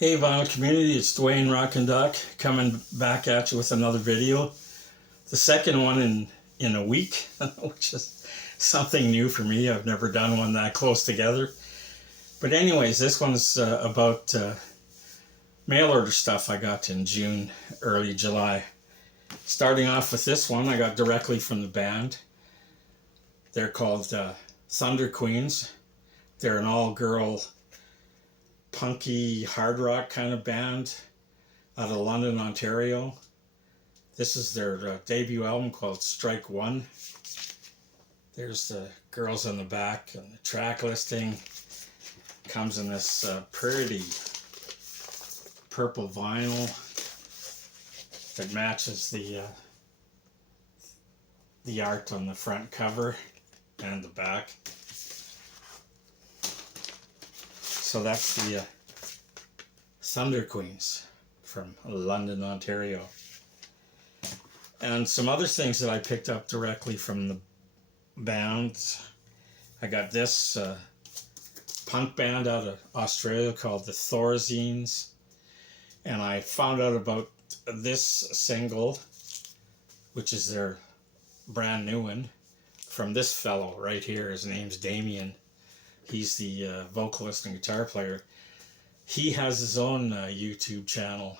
Hey vinyl community, it's Dwayne Rockin' Duck coming back at you with another video. The second one in a week, which is something new for me. I've never done one that close together. But anyways, this one's about mail order stuff I got in June, early July. Starting off with this one, I got directly from the band. They're called Thunder Queens. They're an all-girl punky hard rock kind of band out of London, Ontario. This is their debut album called Strike One. There's the girls on the back, and the track listing comes in this pretty purple vinyl that matches the art on the front cover and the back. So that's the Thunder Queens from London, Ontario. And some other things that I picked up directly from the band. I got this punk band out of Australia called the Thorazines. And I found out about this single, which is their brand new one, from this fellow right here. His name's Damien. He's the vocalist and guitar player. He has his own YouTube channel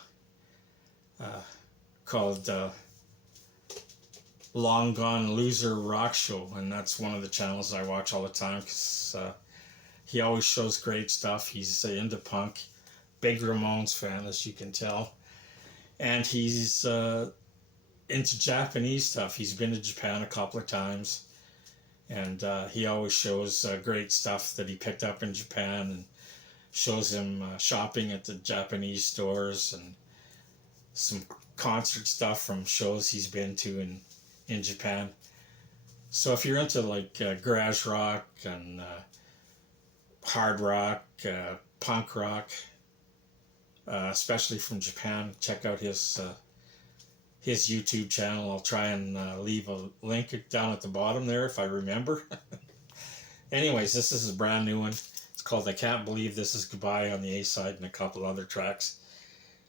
called Long Gone Loser Rock Show, and that's one of the channels I watch all the time because he always shows great stuff. He's into punk, big Ramones fan, as you can tell, and he's into Japanese stuff. He's been to Japan a couple of times. And he always shows great stuff that he picked up in Japan, and shows him shopping at the Japanese stores and some concert stuff from shows he's been to in Japan. So if you're into like garage rock and hard rock, punk rock, especially from Japan, check out his YouTube channel. I'll try and leave a link down at the bottom there if I remember. Anyways, this is a brand new one. It's called I Can't Believe This Is Goodbye on the A side, and a couple other tracks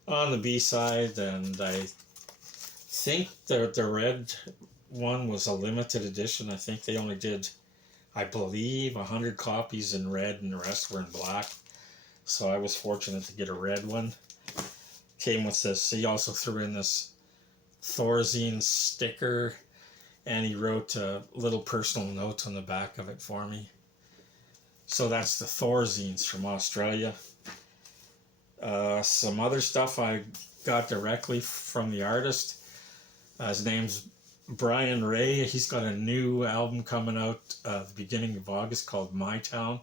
on the B side. And I think the red one was a limited edition. I think they only did, I believe, 100 copies in red, and the rest were in black. So I was fortunate to get a red one. Came with this. He also threw in this Thorazines sticker, and he wrote a little personal note on the back of it for me. So that's the Thorazines from Australia. Some other stuff I got directly from the artist. His name's Brian Ray. He's got a new album coming out the beginning of August called My Town.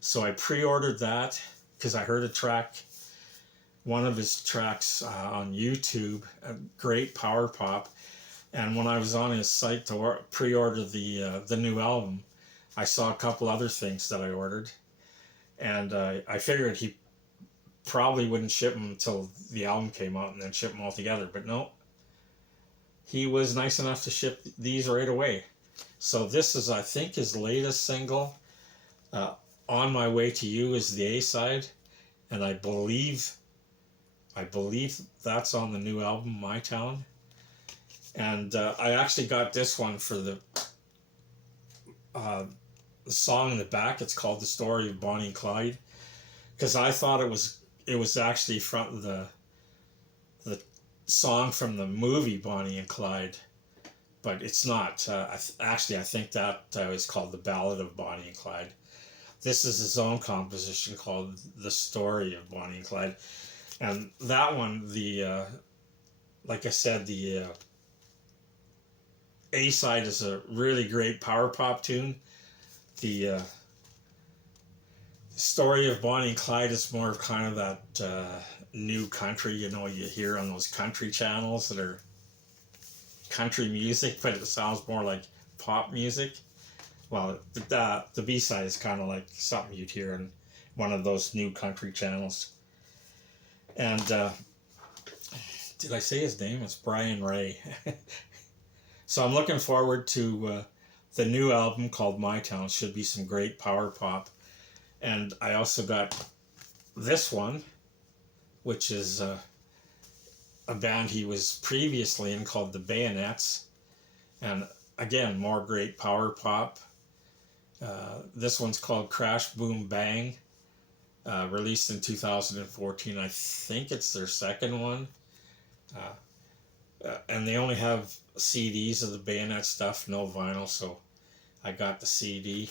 So I pre-ordered that because I heard a track, one of his tracks on YouTube, a great power pop. And when I was on his site to pre-order the new album, I saw a couple other things that I ordered. And I figured he probably wouldn't ship them until the album came out and then ship them all together. But no, he was nice enough to ship these right away. So this is, I think, his latest single. On My Way to You is the A side. And I believe that's on the new album, My Town. And I actually got this one for the song in the back. It's called The Story of Bonnie and Clyde, because I thought it was actually from the song from the movie Bonnie and Clyde, but it's not. I think that is called The Ballad of Bonnie and Clyde. This is his own composition called The Story of Bonnie and Clyde. And that one, like I said, the A side is a really great power pop tune. The Story of Bonnie and Clyde is more of kind of that new country, you hear on those country channels that are country music, but it sounds more like pop music. Well, the B side is kind of like something you'd hear on one of those new country channels. And did I say his name? It's Brian Ray. So I'm looking forward to the new album called My Town. Should be some great power pop. And I also got this one, which is a band he was previously in called the Bayonets. And again, more great power pop. This one's called Crash Boom Bang, released in 2014. I think it's their second one. And they only have CDs of the Bayonet stuff, no vinyl, so I got the CD.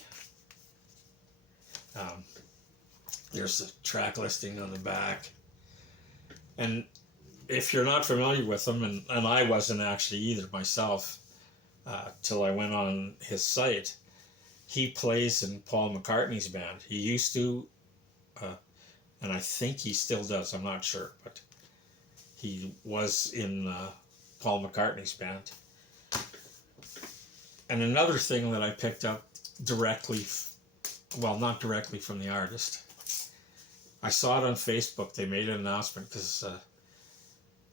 There's a track listing on the back. And if you're not familiar with him, and I wasn't actually either myself, till I went on his site, he plays in Paul McCartney's band. He used to, and I think he still does, I'm not sure, but he was in Paul McCartney's band. And another thing that I picked up directly, well, not directly from the artist, I saw it on Facebook. They made an announcement because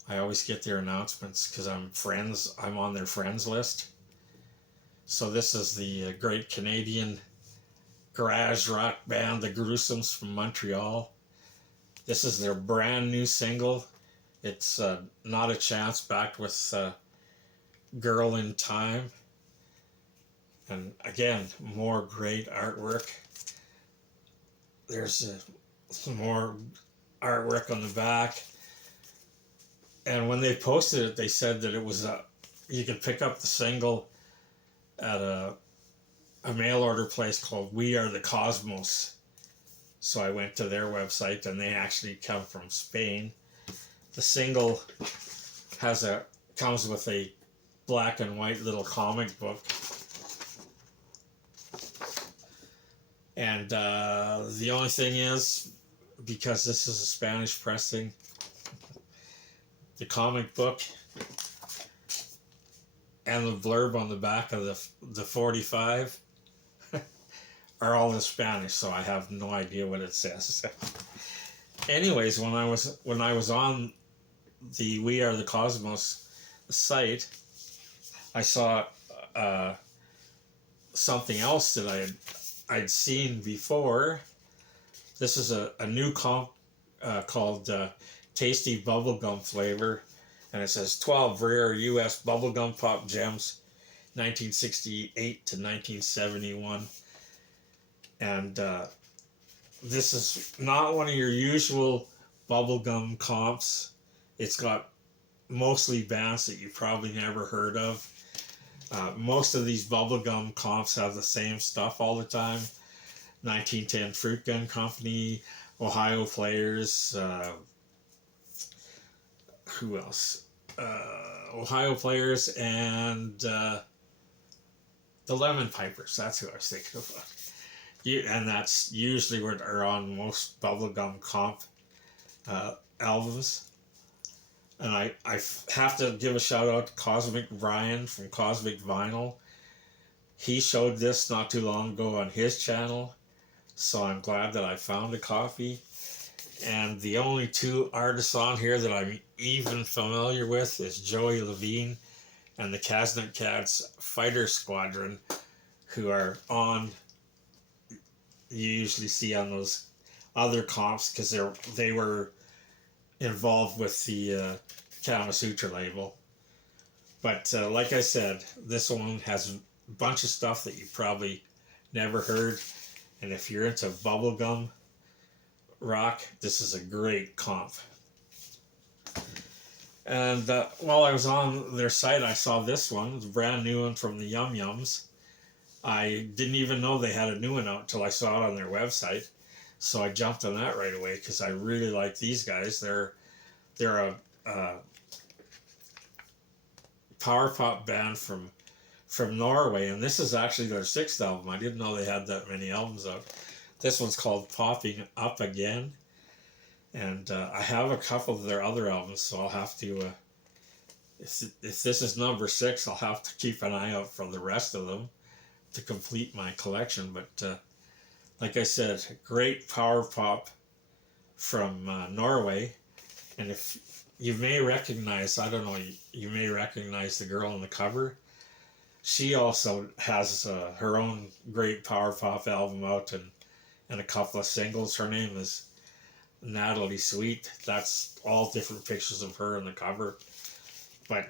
I always get their announcements because I'm on their friends list. So this is the great Canadian garage rock band, the Gruesomes from Montreal. This is their brand new single. It's Not a Chance, backed with Girl in Time. And again, more great artwork. There's some more artwork on the back. And when they posted it, they said that it was you could pick up the single at a mail order place called We Are the Cosmos. So I went to their website, and they actually come from Spain. The single comes with a black and white little comic book. And the only thing is, because this is a Spanish pressing, the comic book and the blurb on the back of the 45 are all in Spanish, so I have no idea what it says. Anyways, when I was on the We Are the Cosmos site, I saw something else that I'd seen before. This is a new comp called Tasty Bubblegum Flavor, and it says 12 rare U.S. bubblegum pop gems, 1968 to 1971. And this is not one of your usual bubblegum comps. It's got mostly bands that you've probably never heard of. Most of these bubblegum comps have the same stuff all the time. 1910 Fruit Gun Company, Ohio Players, who else? Ohio Players and the Lemon Pipers. That's who I was thinking about. And that's usually what are on most bubblegum comp albums. And I have to give a shout out to Cosmic Brian from Cosmic Vinyl. He showed this not too long ago on his channel, so I'm glad that I found a copy. And the only two artists on here that I'm even familiar with is Joey Levine and the Casnet Cats Fighter Squadron, who are on, you usually see on those other comps, because they were involved with the Kama Sutra label. But like I said, this one has a bunch of stuff that you probably never heard, and if you're into bubblegum rock, this is a great comp. And while I was on their site, I saw this one, the brand new one from the Yum Yums. I didn't even know they had a new one out until I saw it on their website, so I jumped on that right away because I really like these guys. They're a power pop band from Norway, and this is actually their 6th album. I didn't know they had that many albums out. This one's called Popping Up Again, and I have a couple of their other albums, so I'll have to, if this is number 6, I'll have to keep an eye out for the rest of them to complete my collection. But like I said, great power pop from Norway. And if you may recognize, I don't know, you may recognize the girl on the cover. She also has her own great power pop album out and a couple of singles. Her name is Natalie Sweet. That's all different pictures of her on the cover, but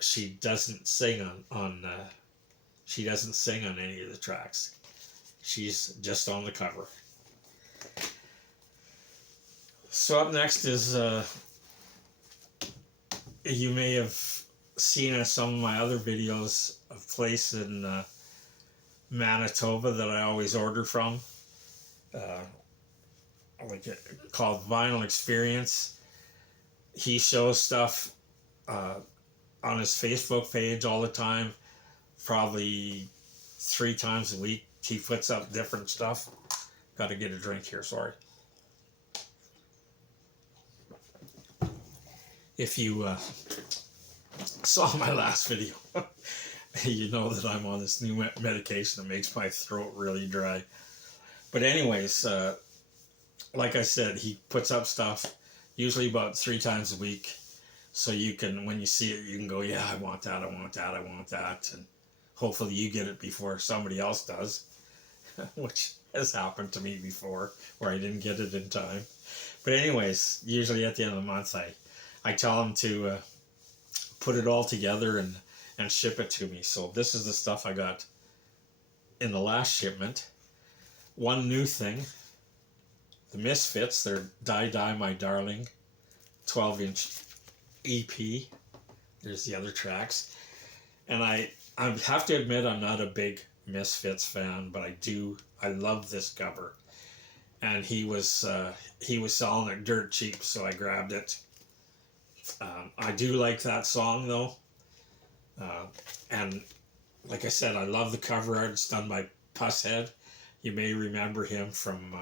she doesn't sing on she doesn't sing on any of the tracks. She's just on the cover. So up next is you may have seen in some of my other videos a place in Manitoba that I always order from, called Vinyl Experience. He shows stuff on his Facebook page all the time, probably 3 times a week. He puts up different stuff. Got to get a drink here, sorry. If you saw my last video, you know that I'm on this new medication that makes my throat really dry. But anyways, like I said, he puts up stuff usually about 3 times a week. So you can, when you see it, you can go, yeah, I want that, I want that, I want that. And hopefully you get it before somebody else does, which has happened to me before, where I didn't get it in time. But anyways, usually at the end of the month, I tell him to put it all together and ship it to me. So this is the stuff I got in the last shipment. One new thing, the Misfits, their Die Die My Darling 12-inch EP. There's the other tracks. And I have to admit I'm not a big Misfits fan, but I love this cover. And he was selling it dirt cheap, so I grabbed it. I do like that song though. And like I said, I love the cover art. It's done by Pusshead. You may remember him from,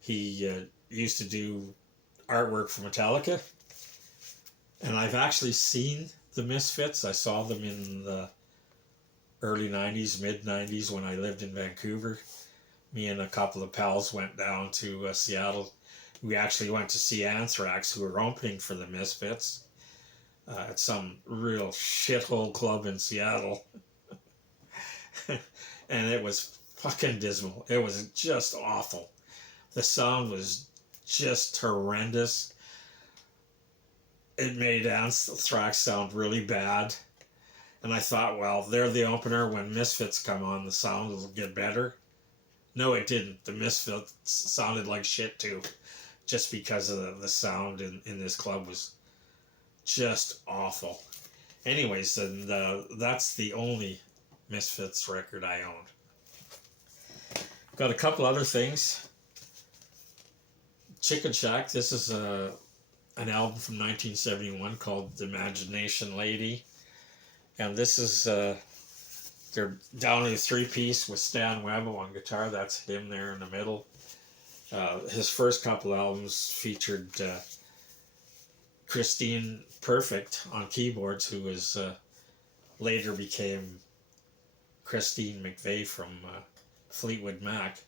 he used to do artwork for Metallica. And I've actually seen the Misfits. I saw them in the early 90s, mid 90s when I lived in Vancouver. Me and a couple of pals went down to Seattle. We actually went to see Anthrax, who were opening for the Misfits at some real shithole club in Seattle. And it was fucking dismal. It was just awful. The sound was just horrendous. It made Anthrax sound really bad. And I thought, well, they're the opener. When Misfits come on, the sound will get better. No, it didn't. The Misfits sounded like shit too. Just because of the sound in this club was just awful. Anyways, and that's the only Misfits record I owned. Got a couple other things. Chicken Shack. This is an album from 1971 called The Imagination Lady. And this is, they're down to a 3-piece with Stan Webb on guitar. That's him there in the middle. His first couple albums featured Christine Perfect on keyboards, who was later became Christine McVie from Fleetwood Mac.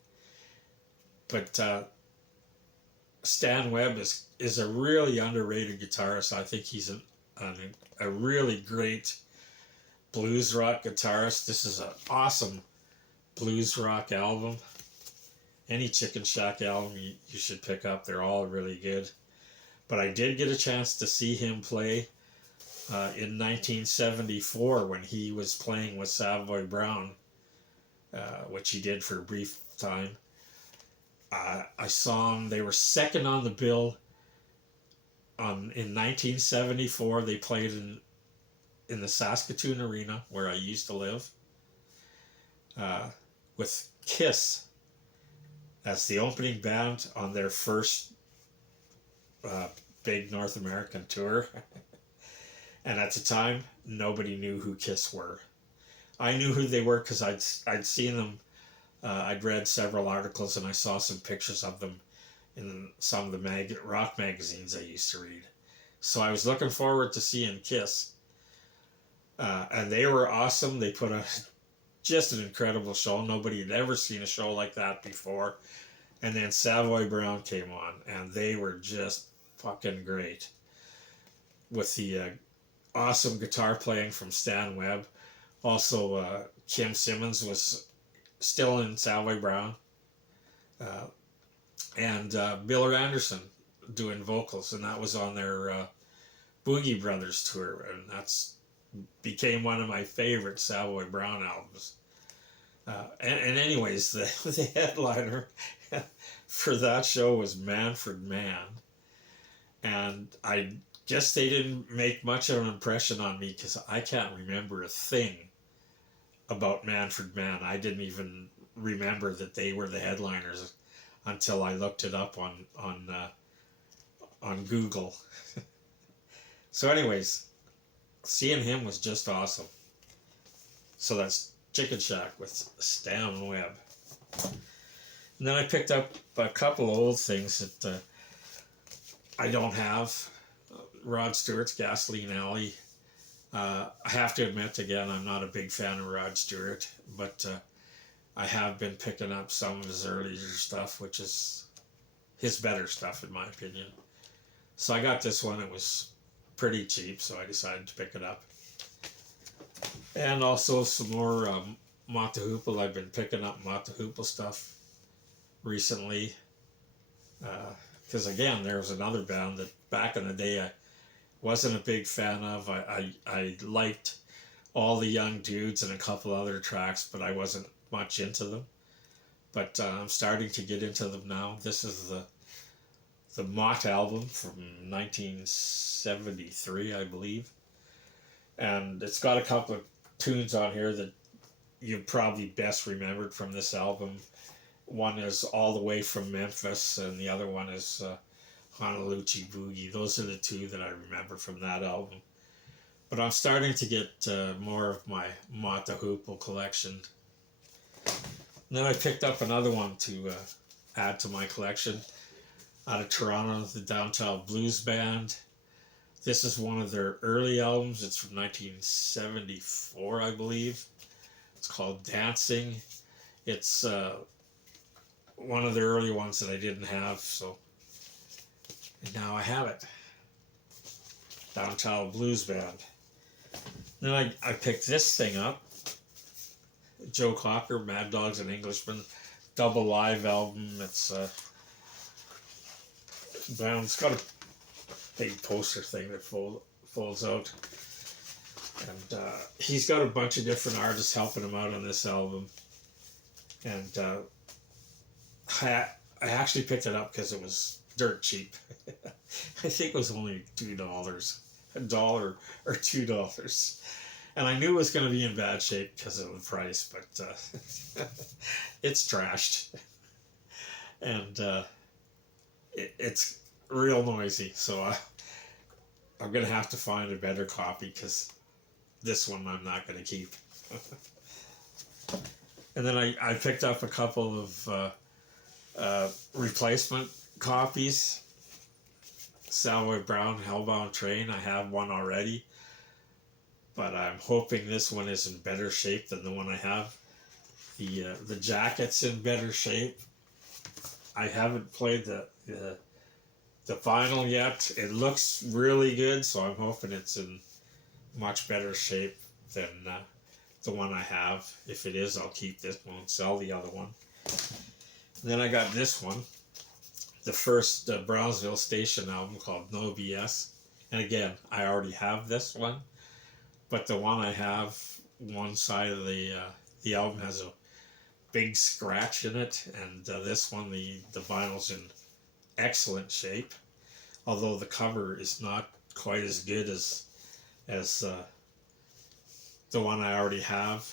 But Stan Webb is a really underrated guitarist. I think he's a really great blues rock guitarist. This is an awesome blues rock album. Any Chicken Shack album you should pick up. They're all really good. But I did get a chance to see him play in 1974 when he was playing with Savoy Brown, which he did for a brief time. I saw them. They were second on the bill. In 1974, they played in the Saskatoon Arena, where I used to live, with Kiss as the opening band on their first big North American tour. And at the time, nobody knew who Kiss were. I knew who they were because I'd seen them. I'd read several articles and I saw some pictures of them in some of the rock magazines I used to read. So I was looking forward to seeing Kiss. And they were awesome. They put on just an incredible show. Nobody had ever seen a show like that before. And then Savoy Brown came on, and they were just fucking great. With the awesome guitar playing from Stan Webb. Also, Kim Simmons was still in Savoy Brown. And Bill Anderson doing vocals, and that was on their Boogie Brothers tour, and that's became one of my favorite Savoy Brown albums. And anyways, the headliner for that show was Manfred Mann, and I guess they didn't make much of an impression on me because I can't remember a thing about Manfred Mann. I didn't even remember that they were the headliners until I looked it up on Google. So, anyways, seeing him was just awesome. So that's Chicken Shack with Stan Webb. And then I picked up a couple of old things that I don't have. Rod Stewart's Gasoline Alley. I have to admit, again, I'm not a big fan of Rod Stewart, but I have been picking up some of his earlier stuff, which is his better stuff, in my opinion. So I got this one. It was pretty cheap, so I decided to pick it up. And also some more Mott the Hoople. I've been picking up Mott the Hoople stuff recently. Because again, there was another band that back in the day I wasn't a big fan of. I liked all the Young Dudes and a couple other tracks, but I wasn't much into them. But I'm starting to get into them now. This is the Mott album from 1973, I believe. And it's got a couple of tunes on here that you probably best remembered from this album. One is All the Way from Memphis, and the other one is Honolulu Boogie. Those are the two that I remember from that album. But I'm starting to get more of my Mott the Hoople collection. And then I picked up another one to add to my collection out of Toronto, the Downtown Blues Band. This is one of their early albums. It's from 1974, I believe. It's called Dancing. It's one of the early ones that I didn't have, so and now I have it. Downtown Blues Band. Then I picked this thing up. Joe Cocker, Mad Dogs and Englishmen, double live album. It's got a big poster thing that folds out, and he's got a bunch of different artists helping him out on this album. And I actually picked it up because it was dirt cheap. I think it was only $2, $1 or $2. And I knew it was going to be in bad shape because of the price, but it's trashed. And it's real noisy, so I'm going to have to find a better copy because this one I'm not going to keep. And then I picked up a couple of replacement copies. Savoy Brown, Hellbound Train. I have one already, but I'm hoping this one is in better shape than the one I have. The jacket's in better shape. I haven't played the vinyl yet. It looks really good, so I'm hoping it's in much better shape than the one I have. If it is, I'll keep this one and sell the other one. And then I got this one, the first Brownsville Station album called No BS. And again, I already have this one, but the one I have, one side of the album has a big scratch in it, and this one, the vinyl's in excellent shape, although the cover is not quite as good as the one I already have.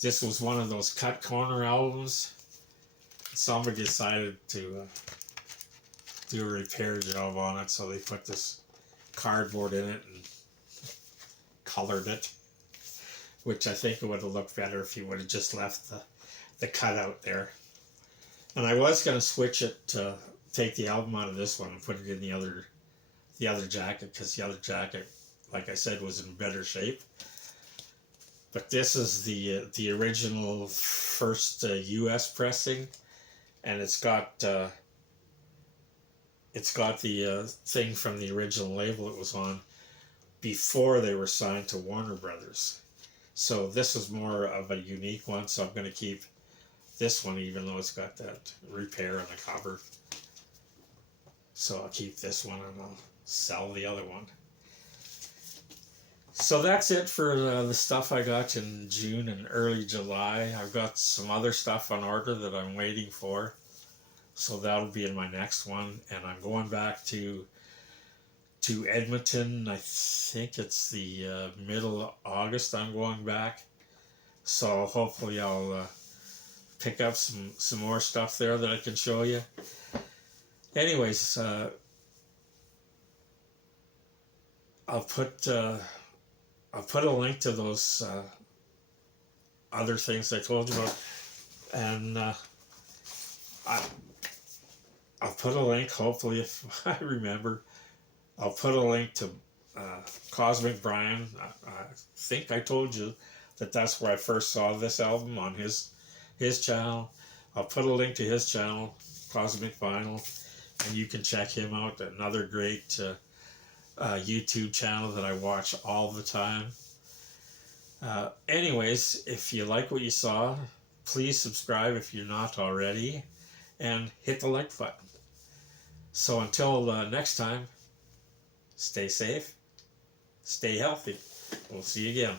This was one of those cut corner albums. Somebody decided to do a repair job on it, so they put this cardboard in it and colored it, which I think it would have looked better if you would have just left the cutout there. And I was going to switch it to take the album out of this one and put it in the other jacket, because the other jacket, like I said, was in better shape. But this is the original first U.S. pressing, and it's got the thing from the original label it was on before they were signed to Warner Brothers. So this is more of a unique one, so I'm going to keep this one even though it's got that repair on the cover. So I'll keep this one and I'll sell the other one. So that's it for the stuff I got in June and early July. I've got some other stuff on order that I'm waiting for. So that'll be in my next one. And I'm going back to Edmonton. I think it's the middle of August I'm going back. So hopefully I'll pick up some more stuff there that I can show you. Anyways, I'll put a link to those other things I told you about, and I'll put a link. Hopefully, if I remember, I'll put a link to Cosmic Brian. I think I told you that that's where I first saw this album, on his channel. I'll put a link to his channel, Cosmic Vinyl, and you can check him out. Another great YouTube channel that I watch all the time. Anyways, if you like what you saw, please subscribe if you're not already, and hit the like button. So until next time, stay safe, stay healthy. We'll see you again.